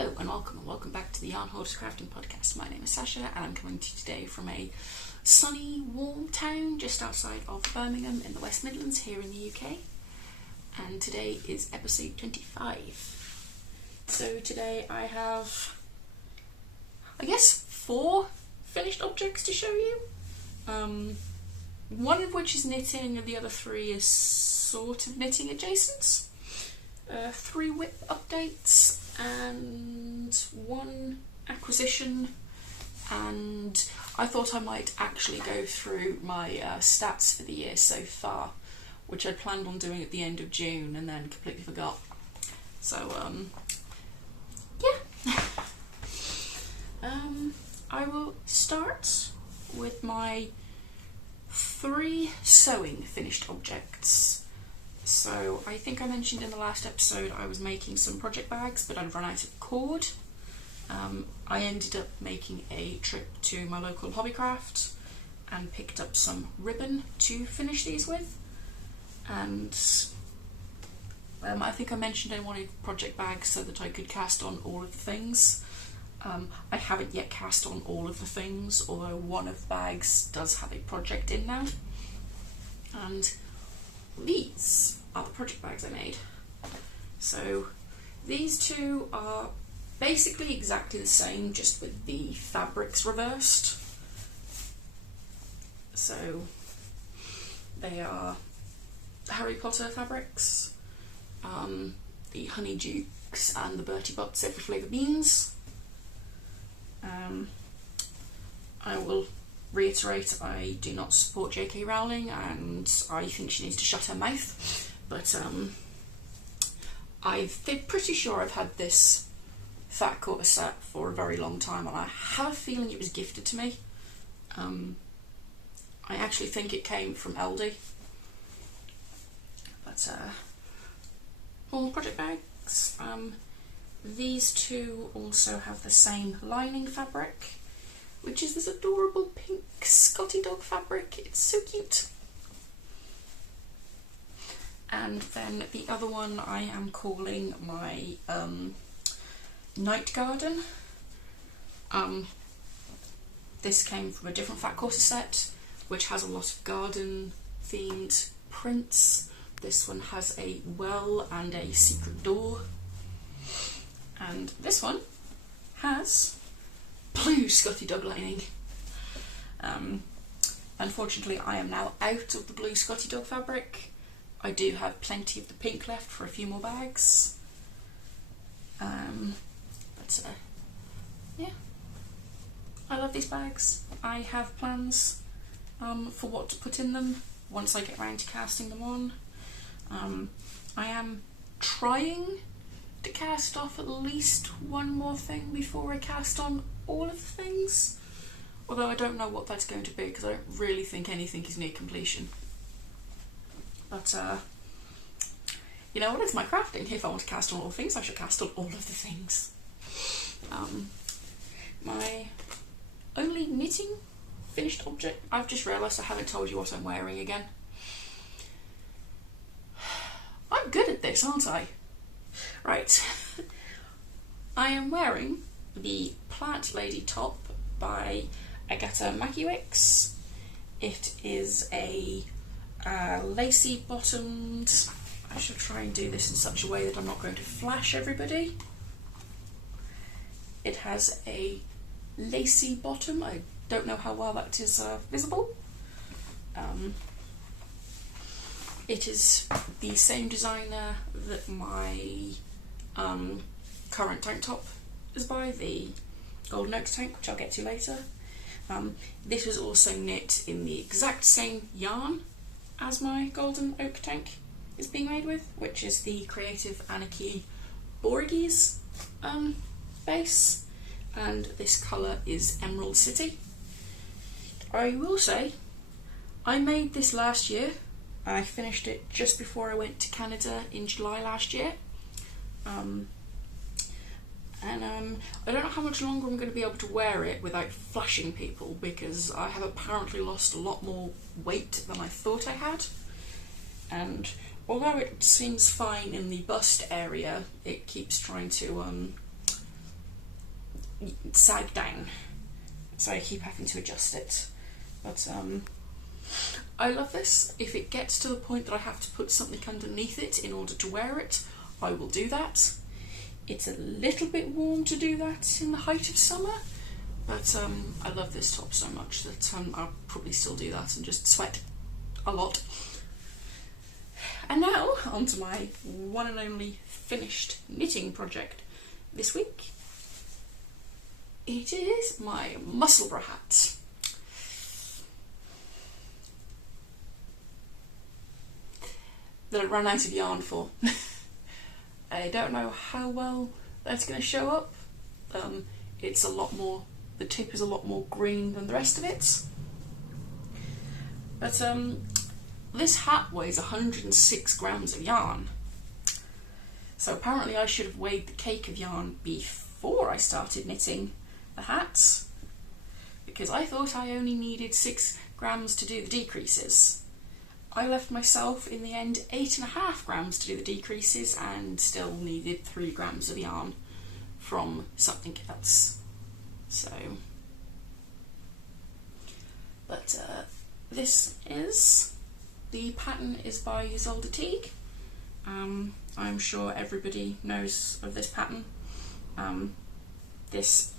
Hello and welcome back to the Yarn Hoarder's Crafting Podcast. My name is Sasha and I'm coming to you today from a sunny, warm town just outside of Birmingham in the West Midlands here in the UK. And today is episode 25. So today I have, I guess, 4 finished objects to show you. One of which is knitting and the other 3 is sort of knitting adjacent. 3 whip updates and 1 acquisition, and I thought I might actually go through my stats for the year so far, which I planned on doing at the end of June and then completely forgot. So yeah. I will start with my 3 sewing finished objects. So I think I mentioned in the last episode I was making some project bags, but I'd run out of cord. I ended up making a trip to my local Hobbycraft and picked up some ribbon to finish these with. And I think I mentioned I wanted project bags so that I could cast on all of the things. I haven't yet cast on all of the things, although one of the bags does have a project in now. And these are the project bags I made. So these 2 are basically exactly the same, just with the fabrics reversed. So they are Harry Potter fabrics, the Honeydukes and the Bertie Bott's Every Flavour beans. I will reiterate, I do not support J.K. Rowling and I think she needs to shut her mouth, but I'm pretty sure I've had this fat quarter set for a very long time and I have a feeling it was gifted to me. I actually think it came from Aldi, but all project bags. These 2 also have the same lining fabric, which is this adorable pink Scotty dog fabric. It's so cute. And then the other one I am calling my Night Garden. This came from a different fat quarter set, which has a lot of garden themed prints. This one has a well and a secret door. And this one has blue Scotty dog lining. Unfortunately I am now out of the blue Scotty dog fabric. I do have plenty of the pink left for a few more bags. Yeah, I love these bags. I have plans for what to put in them once I get around to casting them on. I am trying to cast off at least 1 more thing before I cast on all of the things, although I don't know what that's going to be because I don't really think anything is near completion. But you know what, it's my crafting. If I want to cast on all things, I should cast on all of the things. My only knitting finished object, I've just realised I haven't told you what I'm wearing again. I'm good at this, aren't I? Right. I am wearing the Plant Lady top by Agatha Makiewicz. It is a lacy bottomed, I should try and do this in such a way that I'm not going to flash everybody. It has a lacy bottom. I don't know how well that is visible. It is the same designer that my current tank top is by, the Golden Oak tank, which I'll get to later. This was also knit in the exact same yarn as my Golden Oak tank is being made with, which is the Creative Anarchy Borges base, and this colour is Emerald City. I will say, I made this last year. I finished it just before I went to Canada in July last year. I don't know how much longer I'm going to be able to wear it without flashing people, because I have apparently lost a lot more weight than I thought I had. And although it seems fine in the bust area, it keeps trying to sag down, so I keep having to adjust it. But I love this. If it gets to the point that I have to put something underneath it in order to wear it, I will do that. It's a little bit warm to do that in the height of summer, but I love this top so much that I'll probably still do that and just sweat a lot. And now on to my one and only finished knitting project this week. It is my Musselburgh hat. That I ran out of yarn for. I don't know how well that's going to show up. It's a lot more, the tip is a lot more green than the rest of it. But this hat weighs 106 grams of yarn. So apparently I should have weighed the cake of yarn before I started knitting the hat, because I thought I only needed 6 grams to do the decreases. I left myself in the end 8.5 grams to do the decreases and still needed 3 grams of yarn from something else. So, but this is, the pattern is by Isolde Teague. I'm sure everybody knows of this pattern. This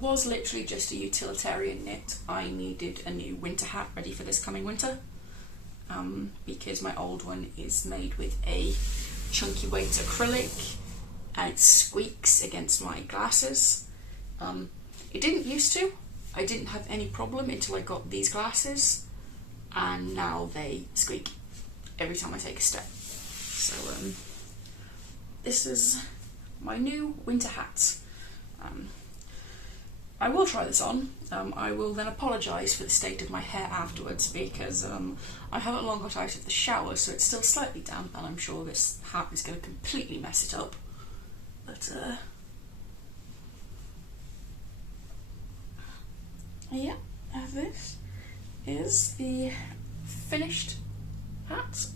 was literally just a utilitarian knit. I needed a new winter hat ready for this coming winter, because my old one is made with a chunky weight acrylic and it squeaks against my glasses. It didn't used to. I didn't have any problem until I got these glasses, and now they squeak every time I take a step. So this is my new winter hat. I will try this on. I will then apologise for the state of my hair afterwards, because I haven't long got out of the shower, so it's still slightly damp, and I'm sure this hat is going to completely mess it up. But yeah, this is the finished hat.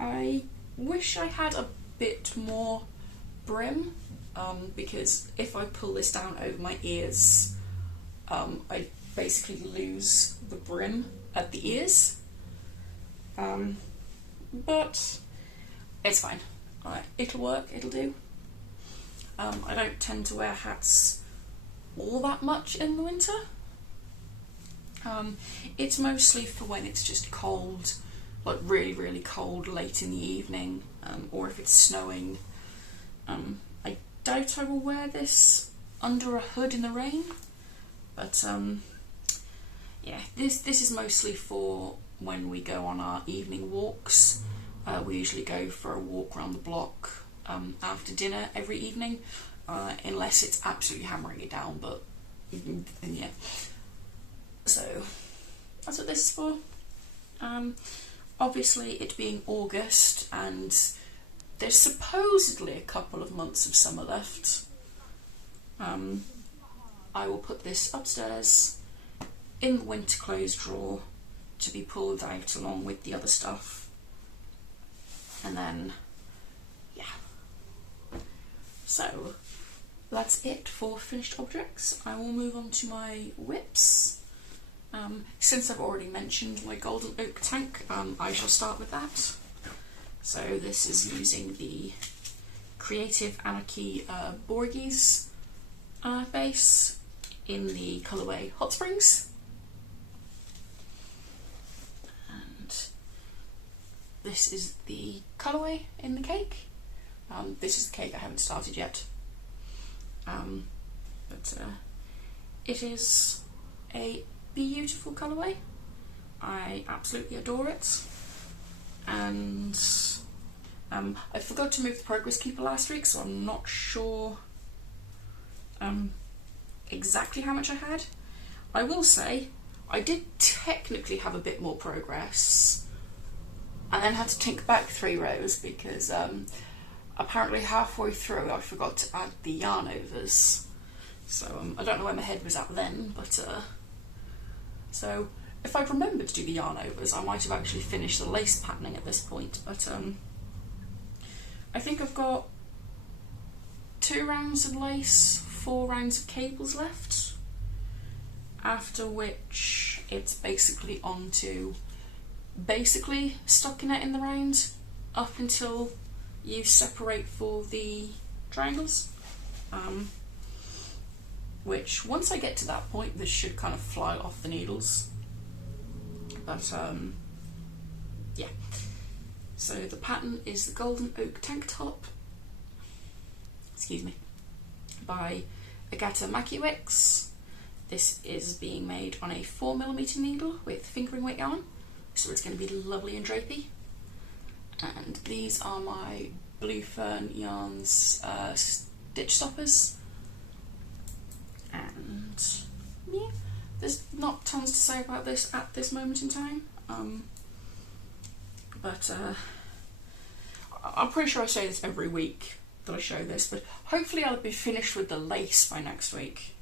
I wish I had a bit more brim, because if I pull this down over my ears, I basically lose the brim at the ears. But it's fine. It'll work, it'll do. I don't tend to wear hats all that much in the winter. It's mostly for when it's just cold, like really, really cold late in the evening, or if it's snowing. I doubt I will wear this under a hood in the rain, but yeah, this is mostly for when we go on our evening walks. We usually go for a walk around the block after dinner every evening, unless it's absolutely hammering it down, but yeah. So that's what this is for. Obviously, it being August and there's supposedly a couple of months of summer left, I will put this upstairs in the winter clothes drawer to be pulled out along with the other stuff. And then, yeah. So that's it for finished objects. I will move on to my whips. Since I've already mentioned my golden oak tank, I shall start with that. So this is using the Creative Anarchy Borgies base in the colourway Hot Springs. And this is the colourway in the cake. This is the cake I haven't started yet. But it is a beautiful colourway. I absolutely adore it. And I forgot to move the progress keeper last week, so I'm not sure exactly how much I had. I will say I did technically have a bit more progress, and then had to tink back 3 rows because apparently halfway through I forgot to add the yarn overs. So I don't know where my head was at then, but so if I'd remembered to do the yarn overs, I might have actually finished the lace patterning at this point. But I think I've got 2 rounds of lace 4 rounds of cables left, after which it's basically on to stockinetting the round up until you separate for the triangles, which once I get to that point this should kind of fly off the needles, but yeah. So the pattern is the Golden Oak Tank Top, excuse me, by Agata Makiewicz. This is being made on a 4mm needle with fingering weight yarn, so it's going to be lovely and drapey. And these are my Blue Fern Yarns stitch stoppers. And yeah, there's not tons to say about this at this moment in time. But I'm pretty sure I say this every week that I show this, but hopefully I'll be finished with the lace by next week.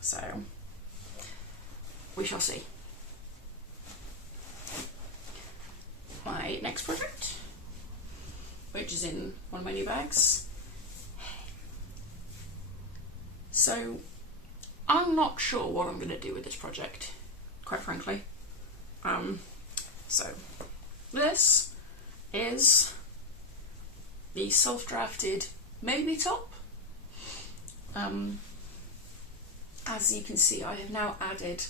So we shall see. My next project, which is in one of my new bags. So I'm not sure what I'm going to do with this project, quite frankly. So this is the self-drafted maybe top. As you can see, I have now added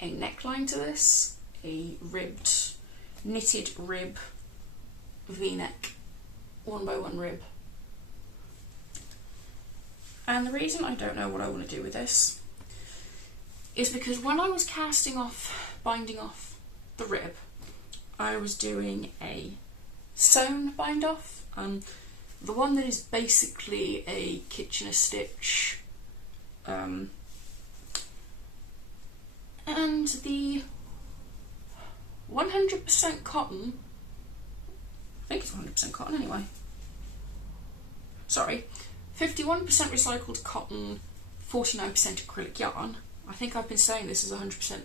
a neckline to this, a knitted rib v-neck, 1x1 rib. And the reason I don't know what I want to do with this is because when I was binding off the rib, I was doing a sewn bind off, the one that is basically a Kitchener stitch, and the 100% cotton, I think it's 100% cotton anyway, sorry, 51% recycled cotton, 49% acrylic yarn. I think I've been saying this is 100%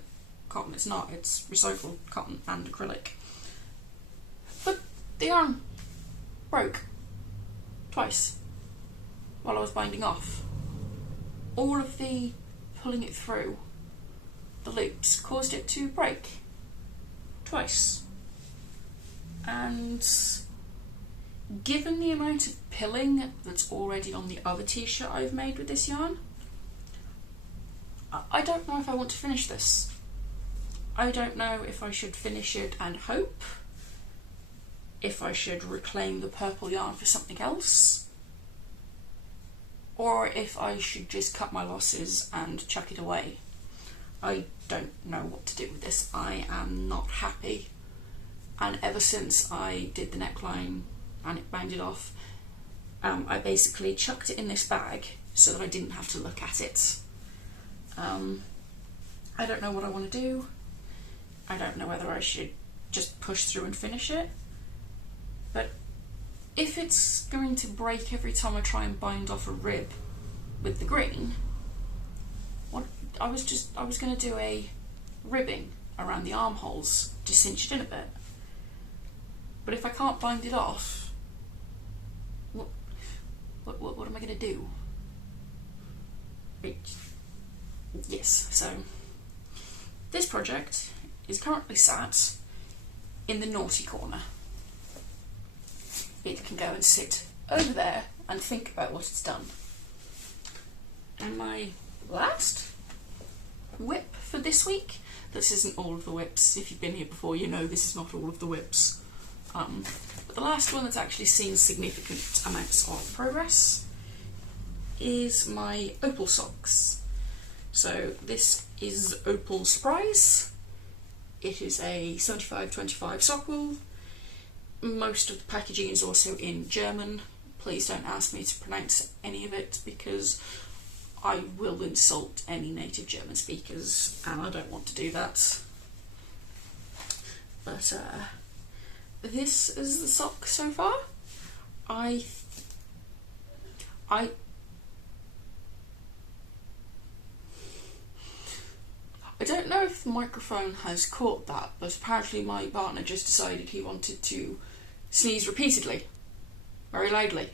cotton, it's not, it's recycled cotton and acrylic. But the yarn broke twice while I was binding off. All of the pulling it through the loops caused it to break twice. And given the amount of pilling that's already on the other t-shirt I've made with this yarn, I don't know if I want to finish this. I don't know if I should finish it and hope, if I should reclaim the purple yarn for something else, or if I should just cut my losses and chuck it away. I don't know what to do with this. I am not happy, and ever since I did the neckline and it bounded off, I basically chucked it in this bag so that I didn't have to look at it. I don't know what I want to do. I don't know whether I should just push through and finish it, but if it's going to break every time I try and bind off a rib with the green, I was going to do a ribbing around the armholes to cinch it in a bit. But if I can't bind it off, what am I going to do? Yes, so this project is currently sat in the naughty corner. It can go and sit over there and think about what it's done. And my last whip for this week, this isn't all of the whips. If you've been here before, you know this is not all of the whips. But the last one that's actually seen significant amounts of progress is my opal socks. So this is Opal Surprise. It is a 75/25 sock wool. Most of the packaging is also in German. Please don't ask me to pronounce any of it because I will insult any native German speakers and I don't want to do that. But this is the sock so far. I don't know if the microphone has caught that, but apparently my partner just decided he wanted to sneeze repeatedly, very loudly.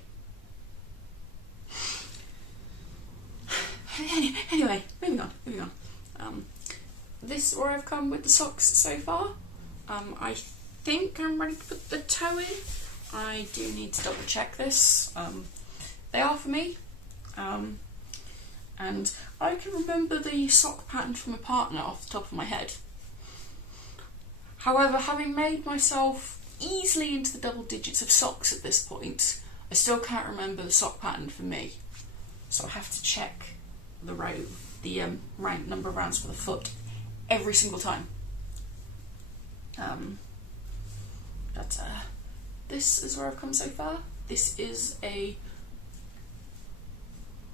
this is where I've come with the socks so far. I think I'm ready to put the toe in. I do need to double check this. They are for me. And I can remember the sock pattern from a partner off the top of my head. However, having made myself easily into the double digits of socks at this point, I still can't remember the sock pattern for me. So I have to check the number of rounds for the foot every single time. But this is where I've come so far. This is a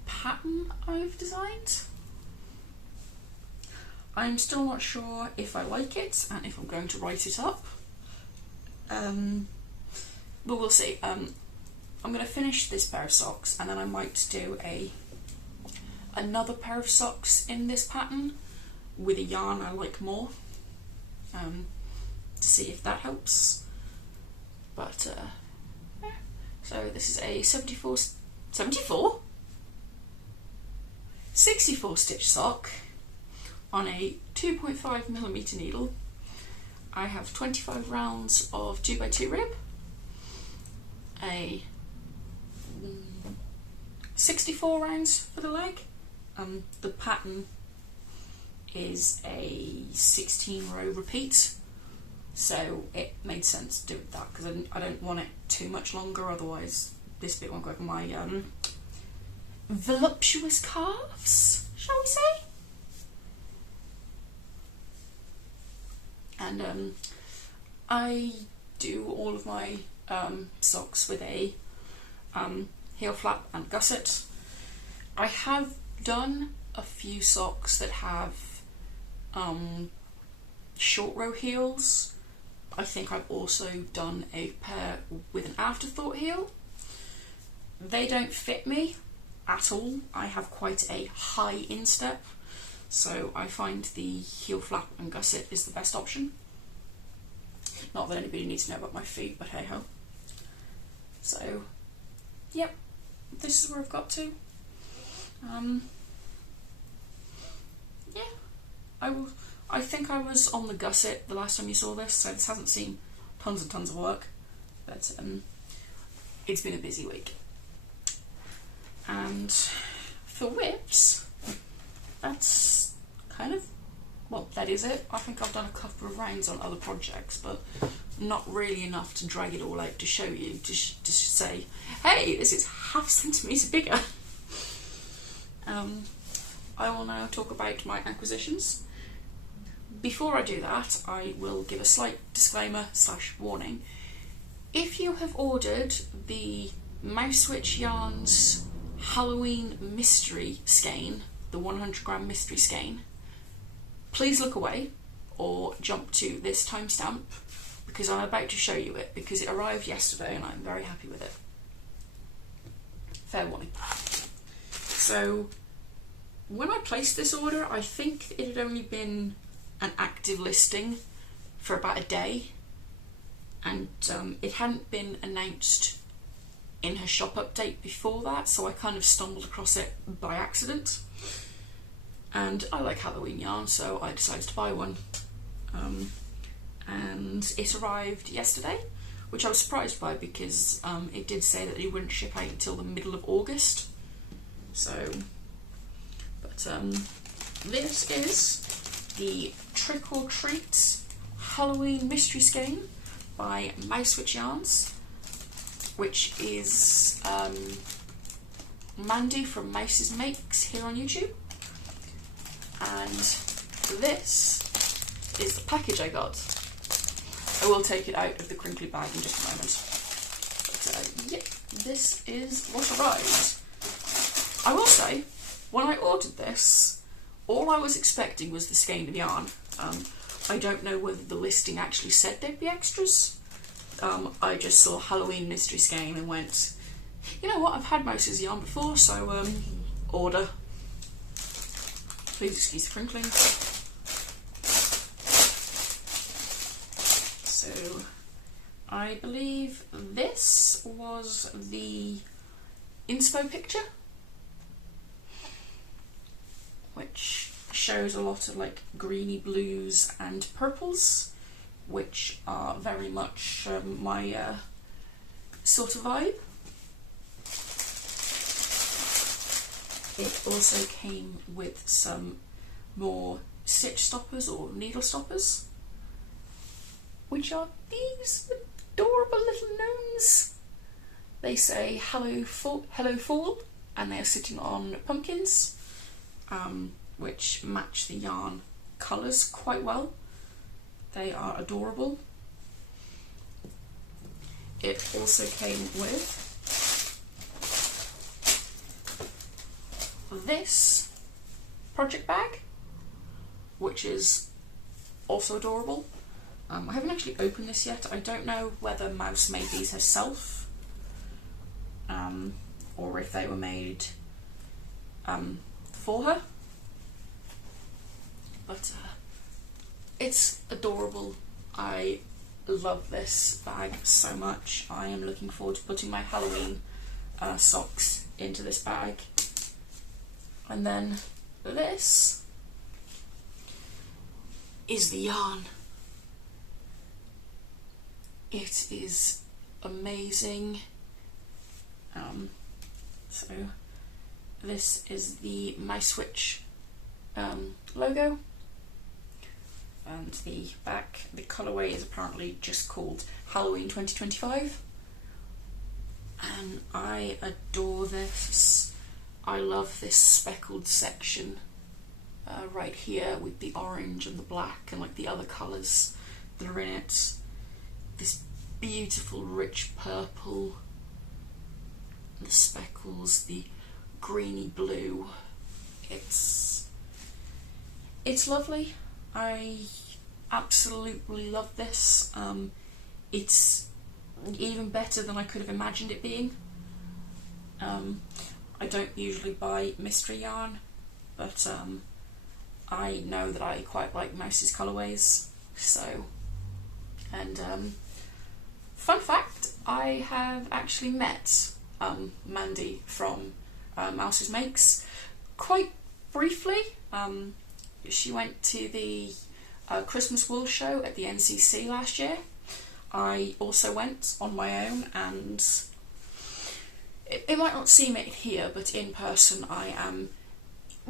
pattern I've designed. I'm still not sure if I like it and if I'm going to write it up. But we'll see. I'm going to finish this pair of socks and then I might do another pair of socks in this pattern with a yarn I like more, to see if that helps. But yeah. So this is a 64 stitch sock on a 2.5mm needle. I have 25 rounds of 2x2 rib, a 64 rounds for the leg. The pattern is a 16-row repeat, so it made sense to do it that because I don't want it too much longer, otherwise this bit won't go over my voluptuous calves, shall we say? And I do all of my socks with a heel flap and gusset. I have done a few socks that have short row heels. I think I've also done a pair with an afterthought heel. They don't fit me at all. I have quite a high instep, so I find the heel flap and gusset is the best option. Not that anybody needs to know about my feet, but hey ho. So, yep, this is where I've got to. Yeah, I think I was on the gusset the last time you saw this, so this hasn't seen tons and tons of work, but it's been a busy week. And for whips, that's kind of, well, that is it. I think I've done a couple of rounds on other projects, but not really enough to drag it all out to show you, to say, hey, this is ½ centimetre bigger. I will now talk about my acquisitions. Before I do that, I will give a slight disclaimer / warning. If you have ordered the Mousewitch Yarns Halloween Mystery Skein, the 100g mystery skein, please look away or jump to this timestamp because I'm about to show you it, because it arrived yesterday and I'm very happy with it. Fair warning. So when I placed this order, I think it had only been an active listing for about a day, and it hadn't been announced in her shop update before that, so I kind of stumbled across it by accident. And I like Halloween yarn, so I decided to buy one. And it arrived yesterday, which I was surprised by because it did say that it wouldn't ship out until the middle of August. So, but this is the Trick or Treat Halloween Mystery Skein by Mousewitch Yarns, which is Mandy from Mouse's Makes here on YouTube. And this is the package I got. I will take it out of the crinkly bag in just a moment. But yeah, this is what arrived. I will say, when I ordered this, all I was expecting was the skein of yarn. I don't know whether the listing actually said there'd be extras. I just saw Halloween mystery skein and went, you know what, I've had Mouse's yarn before, so order. Please excuse the crinkling. So, I believe this was the inspo picture, which shows a lot of like greeny blues and purples, which are very much my sort of vibe. It also came with some more stitch stoppers or needle stoppers, which are these adorable little gnomes. They say hello fall, and they are sitting on pumpkins, which match the yarn colours quite well. They are adorable. It also came with this project bag, which is also adorable. I haven't actually opened this yet. I don't know whether Mouse made these herself, or if they were made for her, but it's adorable. I love this bag so much. I am looking forward to putting my Halloween socks into this bag. And then this is the yarn. It is amazing. So this is the My Switch logo, and the back, the colourway is apparently just called Halloween 2025, and I adore this. I love this speckled section right here with the orange and the black and like the other colours that are in it. This beautiful rich purple, the speckles, the greeny blue. It's lovely. I absolutely love this. It's even better than I could have imagined it being. I don't usually buy mystery yarn, but I know that I quite like Mouse's colourways, so, and fun fact, I have actually met Mandy from Mouse's Makes quite briefly. She went to the Christmas wool show at the NCC last year. I also went on my own, and it might not seem it here, but in person I am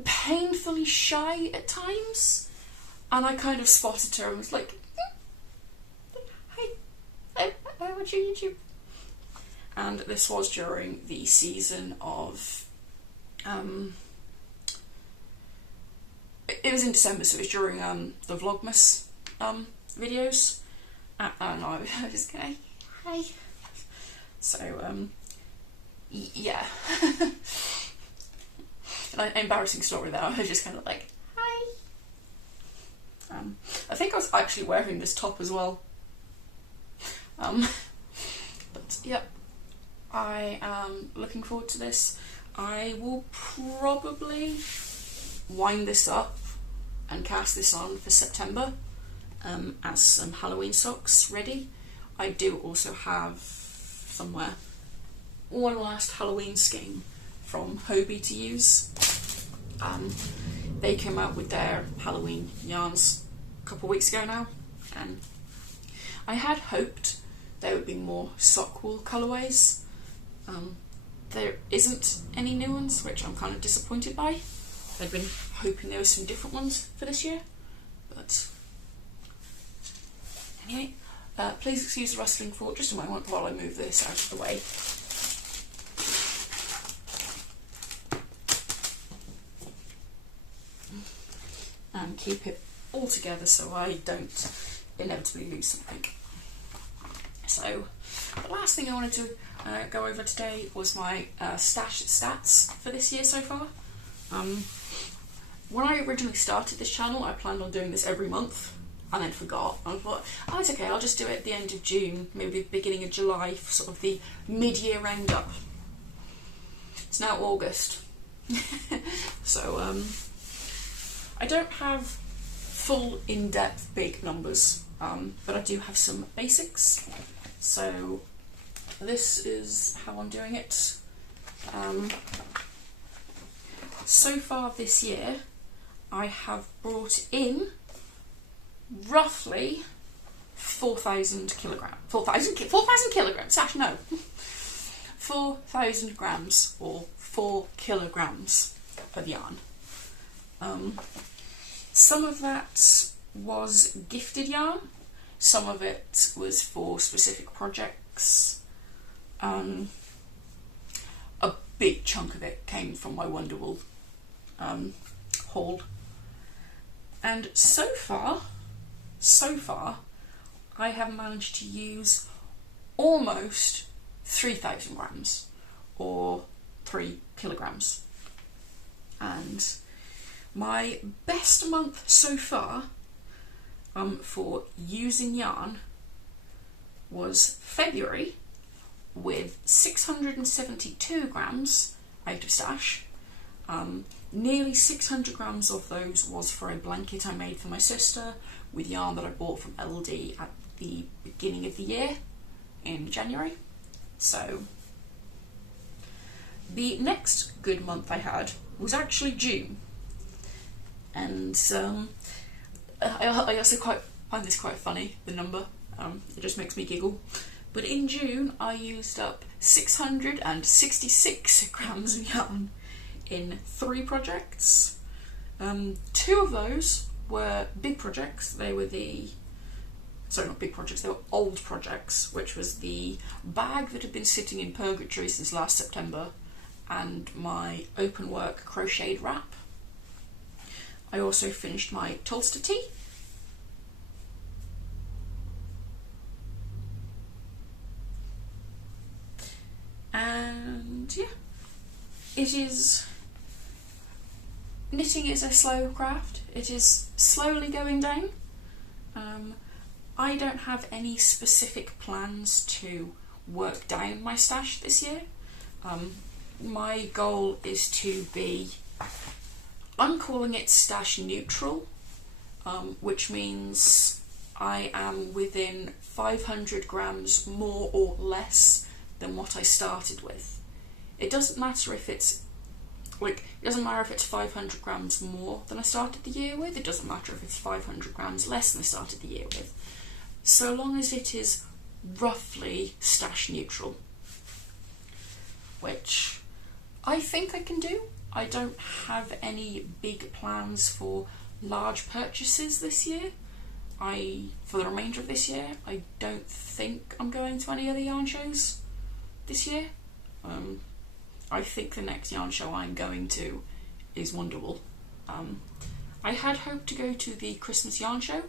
painfully shy at times, and I kind of spotted her and was like, hi, I watch your YouTube. And this was during the season of, it was in December, so it was during the Vlogmas videos, and I was just going, hi. So, yeah. An embarrassing story there. I was just kind of like, hi. I think I was actually wearing this top as well. But yeah, I am looking forward to this. I will probably wind this up and cast this on for September as some Halloween socks ready. I do also have somewhere one last Halloween skein from Hobie to use. They came out with their Halloween yarns a couple of weeks ago now, and I had hoped there would be more sock wool colourways. There isn't any new ones, which I'm kind of disappointed by. I'd been hoping there were some different ones for this year, but anyway, please excuse the rustling for just a moment while I move this out of the way. And keep it all together so I don't inevitably lose something. So, the last thing I wanted to go over today was my stash stats for this year so far. When I originally started this channel, I planned on doing this every month, and then forgot. I thought, oh, it's okay, I'll just do it at the end of June, maybe the beginning of July, for sort of the mid-year roundup. It's now August. So, I don't have full in-depth big numbers, but I do have some basics. So this is how I'm doing it. So far this year, I have brought in roughly 4,000 kilograms. 4,000 kilograms, Sasha, no. 4,000 grams or 4 kilograms of yarn. Some of that was gifted yarn, some of it was for specific projects. A big chunk of it came from my Wonderwool haul. And so far, I have managed to use almost 3,000 grams or 3 kilograms. And my best month so far for using yarn was February, with 672 grams out of stash. Nearly 600 grams of those was for a blanket I made for my sister with yarn that I bought from Aldi at the beginning of the year in January. So the next good month I had was actually June, and I also find this quite funny, the number. It just makes me giggle. But in June I used up 666 grams of yarn in 3 projects. 2 of those were big projects. They were not big projects, they were old projects, which was the bag that had been sitting in purgatory since last September and my open work crocheted wrap. I also finished my Tolster tea. And yeah, knitting is a slow craft. It is slowly going down. I don't have any specific plans to work down my stash this year. My goal is to be, I'm calling it stash neutral, which means I am within 500 grams more or less than what I started with. It doesn't matter if it's 500 grams more than I started the year with. It doesn't matter if it's 500 grams less than I started the year with. So long as it is roughly stash neutral, which I think I can do. I don't have any big plans for large purchases this year. For the remainder of this year, I don't think I'm going to any other yarn shows this year. I think the next yarn show I'm going to is Wonderwool. I had hoped to go to the Christmas yarn show,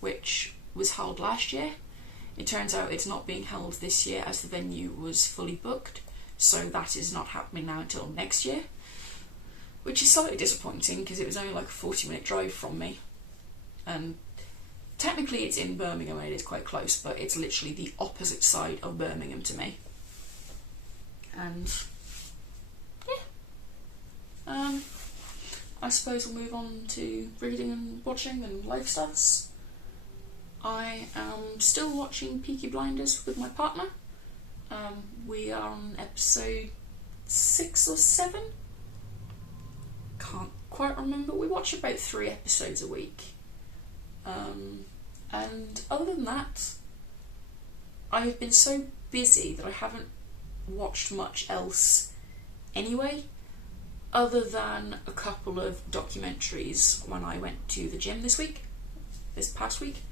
which was held last year. It turns out it's not being held this year as the venue was fully booked, so that is not happening now until next year, which is slightly disappointing because it was only like a 40-minute drive from me, and technically it's in Birmingham and it is quite close, but it's literally the opposite side of Birmingham to me. And yeah, I suppose we'll move on to reading and watching and life stuffs. I am still watching Peaky Blinders with my partner. We are on episode 6 or 7. Can't quite remember. We watch about 3 episodes a week. And other than that, I have been so busy that I haven't watched much else anyway, other than a couple of documentaries when I went to the gym this past week.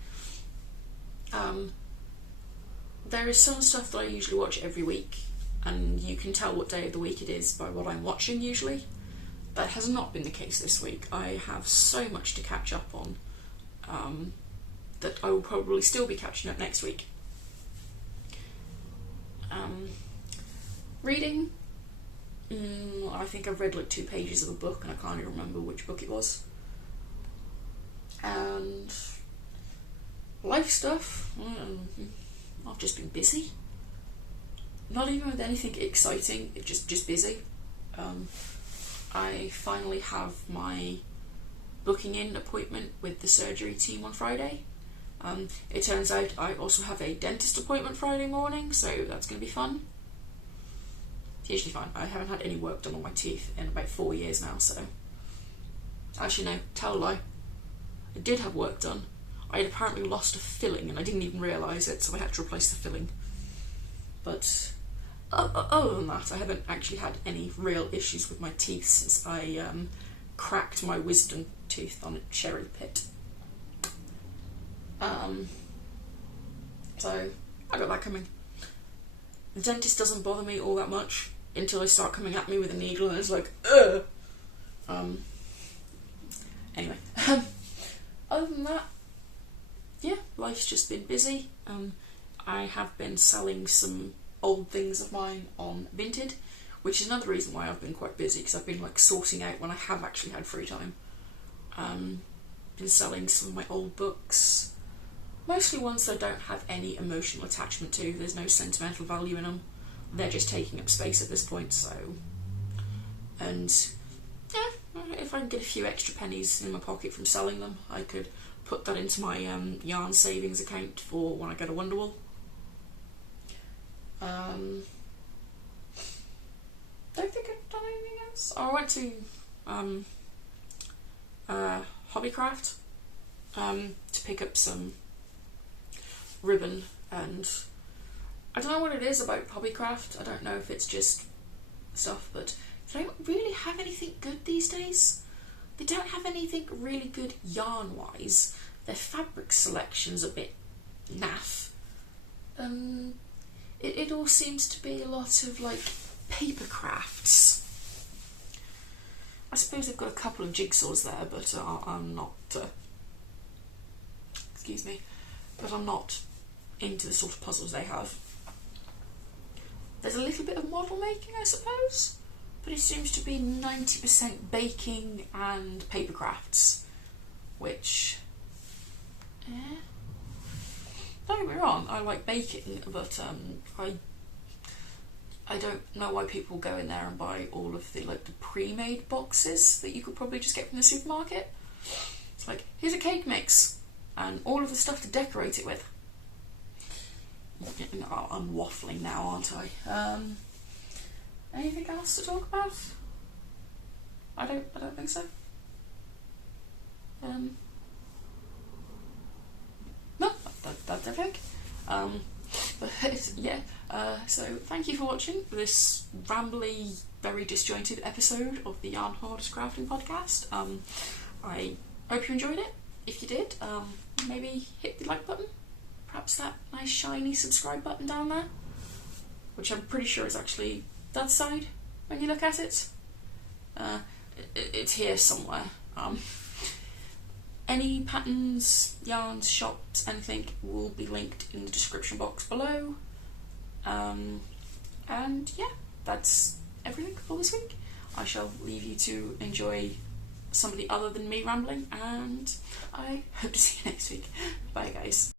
There is some stuff that I usually watch every week, and you can tell what day of the week it is by what I'm watching usually. That has not been the case this week. I have so much to catch up on that I will probably still be catching up next week. Reading, I think I've read like 2 pages of a book and I can't even remember which book it was. And life stuff, I've just been busy. Not even with anything exciting, it's just busy. I finally have my booking in appointment with the surgery team on Friday. It turns out I also have a dentist appointment Friday morning, so that's going to be fun. It's usually fun. I haven't had any work done on my teeth in about 4 years now, so Actually, no, tell a lie. I did have work done. I had apparently lost a filling and I didn't even realise it, so I had to replace the filling. But other than that, I haven't actually had any real issues with my teeth since I cracked my wisdom tooth on a cherry pit. So I got that coming. The dentist doesn't bother me all that much until they start coming at me with a needle and it's like, ugh! Anyway, other than that, yeah, life's just been busy. I have been selling some old things of mine on Vinted, which is another reason why I've been quite busy, because I've been like sorting out when I have actually had free time. Been selling some of my old books, mostly ones that I don't have any emotional attachment to. There's no sentimental value in them. They're just taking up space at this point, so... And yeah, if I can get a few extra pennies in my pocket from selling them, I could put that into my yarn savings account for when I go to Wonderwall. Don't think I've done anything else. Oh, I went to Hobbycraft to pick up some ribbon, and I don't know what it is about Hobbycraft. I don't know if it's just stuff, but they don't really have anything good these days. They don't have anything really good yarn-wise. Their fabric selection's a bit naff. It all seems to be a lot of like paper crafts. I suppose they've got a couple of jigsaws there, but I'm not. Excuse me, but I'm not into the sort of puzzles they have. There's a little bit of model making, I suppose, but it seems to be 90% baking and paper crafts, which, don't get me wrong, I like baking, but I don't know why people go in there and buy all of the like the pre-made boxes that you could probably just get from the supermarket. It's like, here's a cake mix and all of the stuff to decorate it with. Oh, I'm waffling now, aren't I? Anything else to talk about? I don't think so. No, that's everything. But yeah, so thank you for watching this rambly, very disjointed episode of the Yarn Hoarder's Crafting Podcast. I hope you enjoyed it. If you did, maybe hit the like button. Perhaps that nice shiny subscribe button down there, which I'm pretty sure is actually that side when you look at it. It's here somewhere. Any patterns, yarns, shops, anything will be linked in the description box below. And yeah, that's everything for this week. I shall leave you to enjoy somebody other than me rambling, and I hope to see you next week. Bye guys.